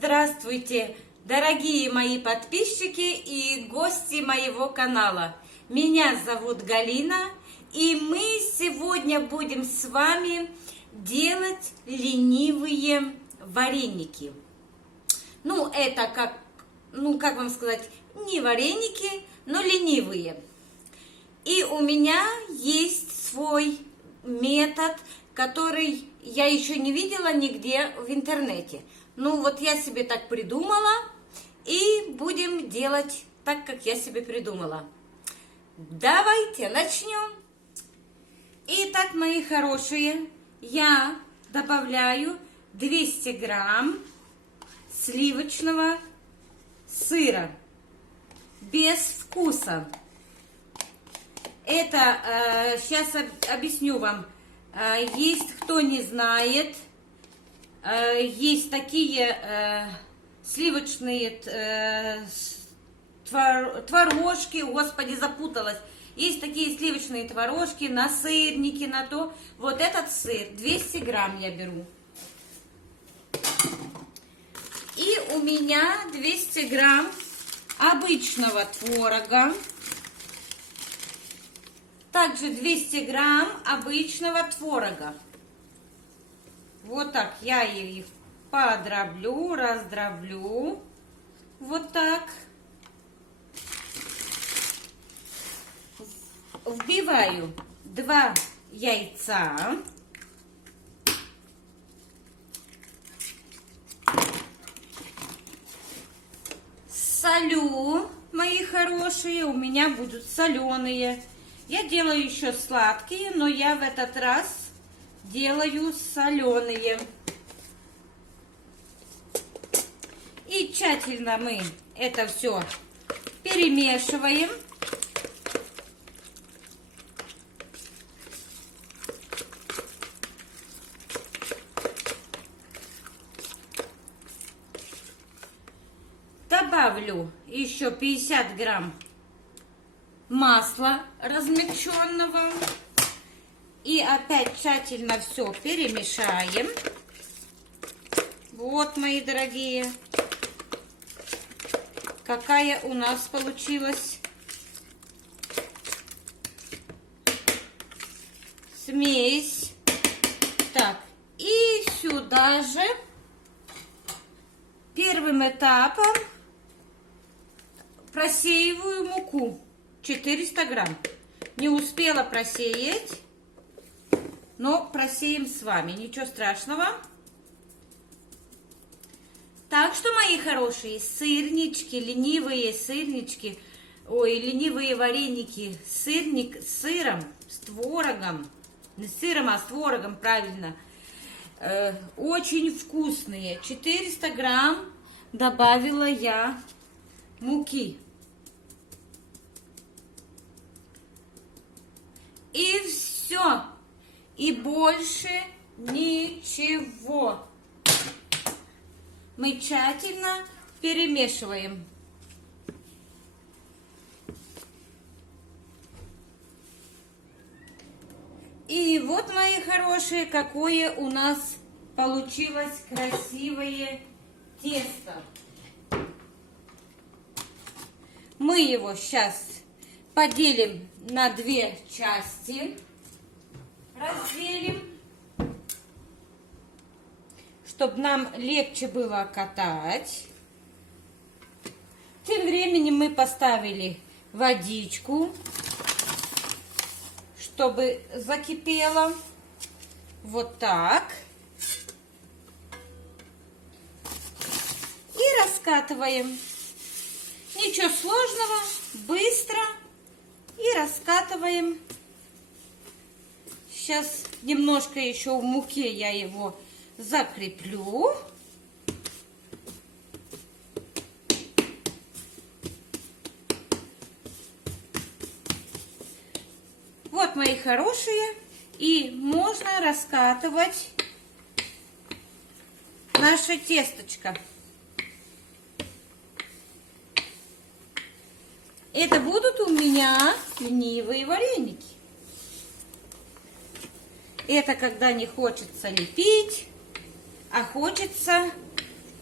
Здравствуйте, дорогие мои подписчики и гости моего канала. Меня зовут Галина, и мы сегодня будем с вами делать ленивые вареники. Это как вам сказать, не вареники, но ленивые. И у меня есть свой метод, который я еще не видела нигде в интернете. Я себе так придумала, и будем делать так, как я себе придумала. Давайте начнем. Итак, мои хорошие, я добавляю 200 грамм сливочного сыра без вкуса. Это, сейчас объясню вам. Есть, кто не знает, есть такие сливочные творожки, господи, запуталась. Есть такие сливочные творожки на сырники, на то. Вот этот сыр, 200 грамм я беру. И у меня 200 грамм обычного творога. Также 200 грамм обычного творога. Вот так я их подроблю, раздроблю. Вот так. Вбиваю 2 яйца. Солю, мои хорошие, у меня будут соленые. Я делаю еще сладкие, но я в этот раз делаю соленые. И тщательно мы это все перемешиваем. Добавлю еще 50 грамм масла размягченного. И опять тщательно все перемешаем. Вот, мои дорогие, какая у нас получилась смесь. Так, и сюда же первым этапом просеиваю муку. 400 грамм. Не успела просеять, но просеем с вами. Ничего страшного. Так что, мои хорошие, сырнички, ленивые сырнички, ленивые вареники, сырник с сыром, с творогом, не с сыром, а с творогом, правильно, очень вкусные. 400 грамм добавила я муки. И все. И больше ничего. Мы тщательно перемешиваем. И вот, мои хорошие, какое у нас получилось красивое тесто. Мы его сейчас поделим на 2 части. Разделим, чтобы нам легче было катать. Тем временем мы поставили водичку, чтобы закипела. Вот так. И раскатываем. Ничего сложного, быстро. И раскатываем. Сейчас немножко еще в муке я его закреплю. Вот, мои хорошие. И можно раскатывать наше тесточко. Это будут у меня ленивые вареники. Это когда не хочется лепить, а хочется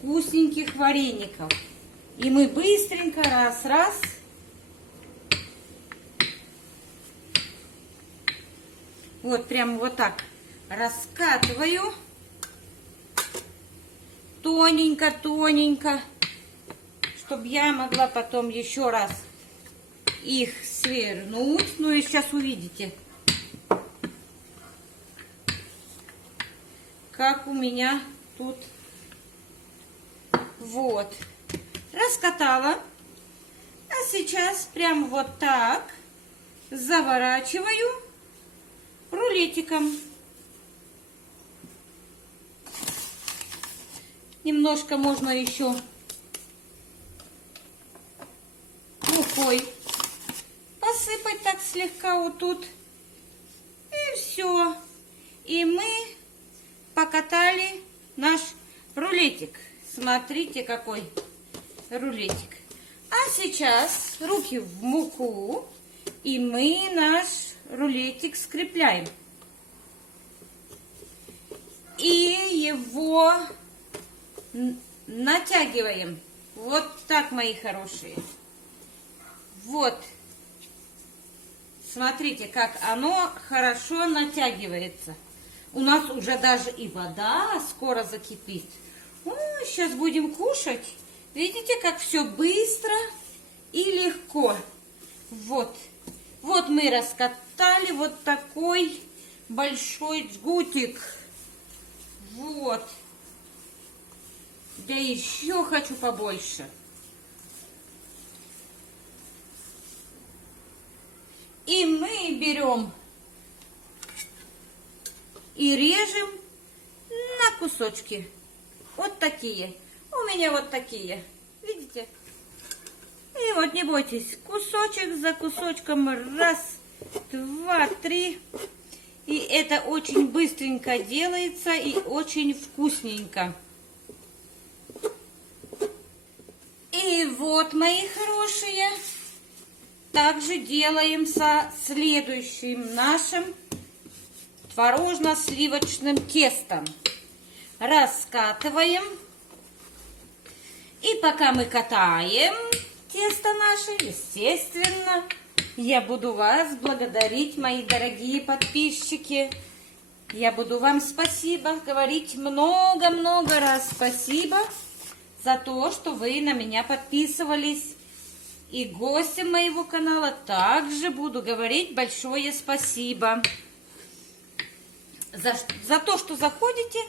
вкусненьких вареников. И мы быстренько раз-раз. Вот прямо вот так раскатываю. Тоненько-тоненько. Чтобы я могла потом еще раз их свернуть. Ну и сейчас увидите, как у меня тут. Вот. Раскатала. А сейчас прям вот так заворачиваю рулетиком. Немножко можно еще мукой посыпать так слегка вот тут. И все. И мы покатали наш рулетик. Смотрите, какой рулетик. А сейчас руки в муку. И мы наш рулетик скрепляем. И его натягиваем. Вот так, мои хорошие. Вот. Смотрите, как оно хорошо натягивается. У нас уже даже и вода скоро закипит. Ой, сейчас будем кушать. Видите, как все быстро и легко. Вот. Вот мы раскатали вот такой большой жгутик. Вот. Да еще хочу побольше. И мы берем и режем на кусочки. Вот такие. У меня вот такие. Видите? И вот не бойтесь. Кусочек за кусочком. Раз, два, три. И это очень быстренько делается и очень вкусненько. И вот, мои хорошие, также делаем со следующим нашим творожно-сливочным тестом. Раскатываем. И пока мы катаем тесто наше, естественно, я буду вас благодарить, мои дорогие подписчики. Я буду вам спасибо говорить много-много раз спасибо за то, что вы на меня подписывались. И гостям моего канала также буду говорить большое спасибо за то, что заходите,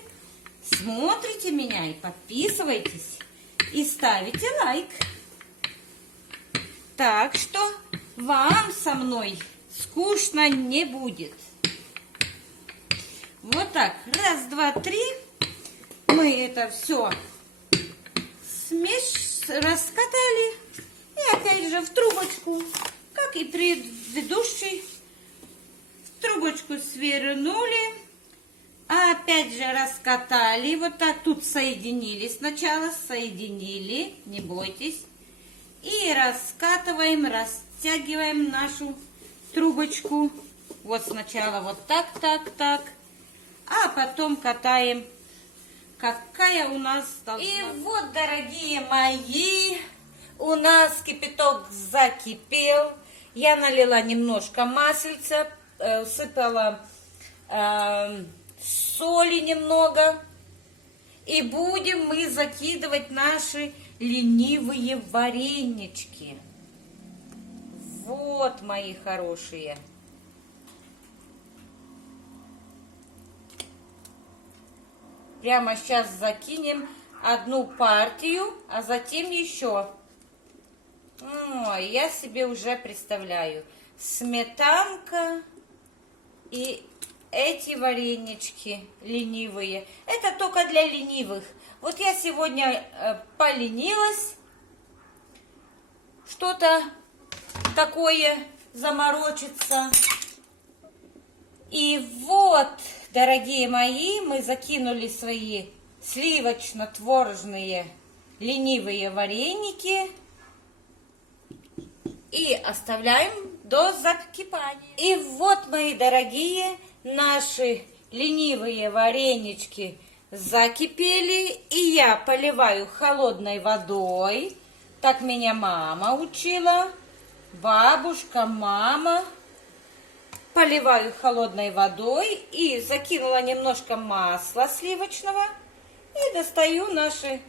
смотрите меня и подписывайтесь, и ставите лайк. Так что вам со мной скучно не будет. Вот так. Раз, два, три. Мы это все раскатали. И опять же в трубочку, как и предыдущий, в трубочку свернули. А опять же раскатали. Вот так тут соединили. Сначала соединили, не бойтесь. И раскатываем, растягиваем нашу трубочку. Вот сначала вот так, так, так. А потом катаем, какая у нас должна. И вот, дорогие мои, у нас кипяток закипел. Я налила немножко масельца, сыпала соли немного. И будем мы закидывать наши ленивые варенички. Вот, мои хорошие. Прямо сейчас закинем одну партию, а затем еще. Ой, я себе уже представляю. Сметанка и эти варенички ленивые. Это только для ленивых. Вот я сегодня поленилась что-то такое заморочиться. И вот, дорогие мои, мы закинули свои сливочно-творожные ленивые вареники и оставляем до закипания. И вот, мои дорогие, наши ленивые варенички закипели, и я поливаю холодной водой. Так меня мама учила, бабушка, мама. Поливаю холодной водой и закинула немножко масла сливочного. И достаю наши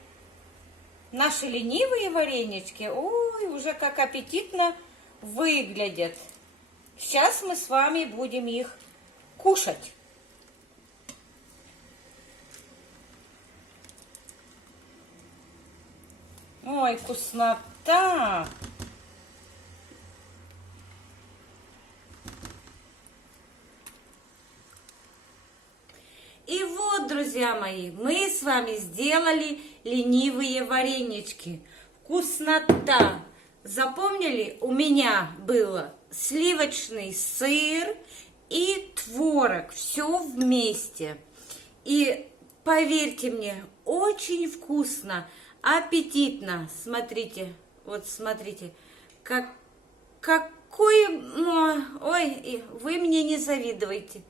ленивые варенички. Ой, уже как аппетитно выглядят. Сейчас мы с вами будем их кушать. Ой, вкуснота! И вот, друзья мои, мы с вами сделали ленивые варенички. Вкуснота! Запомнили, у меня было сливочный сыр и творог. Все вместе. И поверьте мне, очень вкусно, аппетитно. Смотрите, вот смотрите, какое... Ой, вы мне не завидуйте.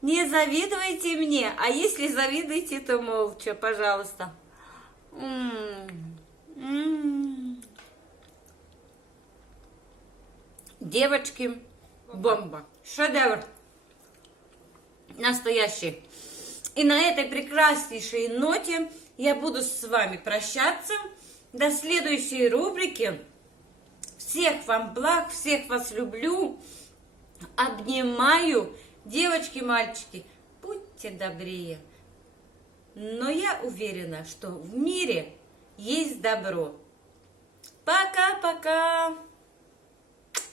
Не завидуйте мне, а если завидуете, то молча, пожалуйста. Девочки, бомба, шедевр настоящий. И на этой прекраснейшей ноте я буду с вами прощаться. До следующей рубрики. Всех вам благ, всех вас люблю, обнимаю. Девочки, мальчики, будьте добрее. Но я уверена, что в мире есть добро. Пока-пока.